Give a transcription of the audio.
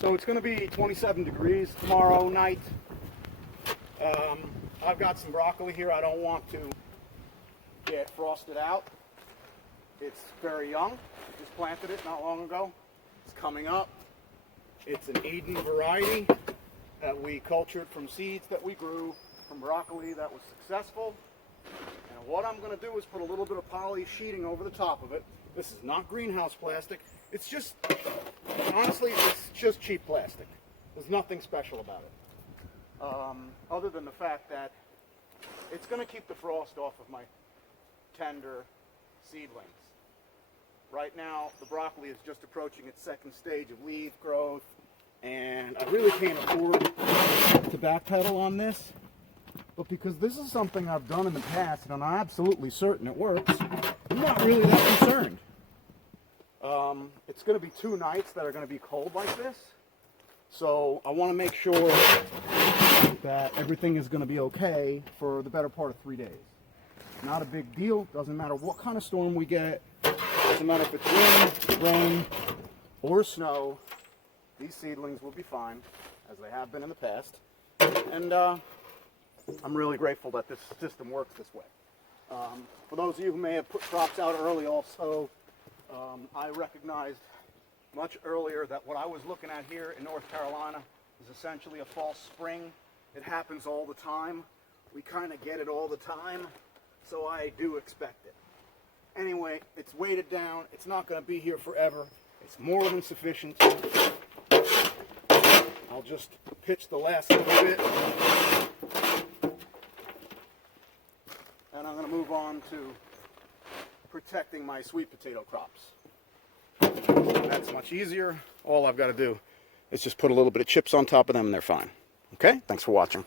So it's going to be 27 degrees tomorrow night. I've got some broccoli here. I don't want to get frosted out. It's very young. I just planted it not long ago. It's coming up. It's an Eden variety that we cultured from seeds that we grew from broccoli that was successful. And what I'm going to do is put a little bit of poly sheeting over the top of it. This is not greenhouse plastic. It's just, honestly, it's just cheap plastic. There's nothing special about it. Other than the fact that it's going to keep the frost off of my tender seedlings. Right now, the broccoli is just approaching its second stage of leaf growth, and I really can't afford to backpedal on this. But because this is something I've done in the past, and I'm absolutely certain it works, I'm not really that concerned. It's going to be 2 nights that are going to be cold like this, so I want to make sure that everything is going to be okay for the better part of 3 days. Not a big deal. Doesn't matter what kind of storm we get. Doesn't matter if it's wind, rain, or snow. These seedlings will be fine, as they have been in the past. And I'm really grateful that this system works this way. For those of you who may have put crops out early also, I recognized much earlier that what I was looking at here in North Carolina is essentially a false spring. It happens all the time. We kind of get it all the time, so I do expect it. Anyway, it's weighted down. It's not going to be here forever. It's more than sufficient. I'll just pitch the last little bit. And I'm going to move on to protecting my sweet potato crops. That's much easier. All I've got to do is just put a little bit of chips on top of them and they're fine. Okay? Thanks for watching.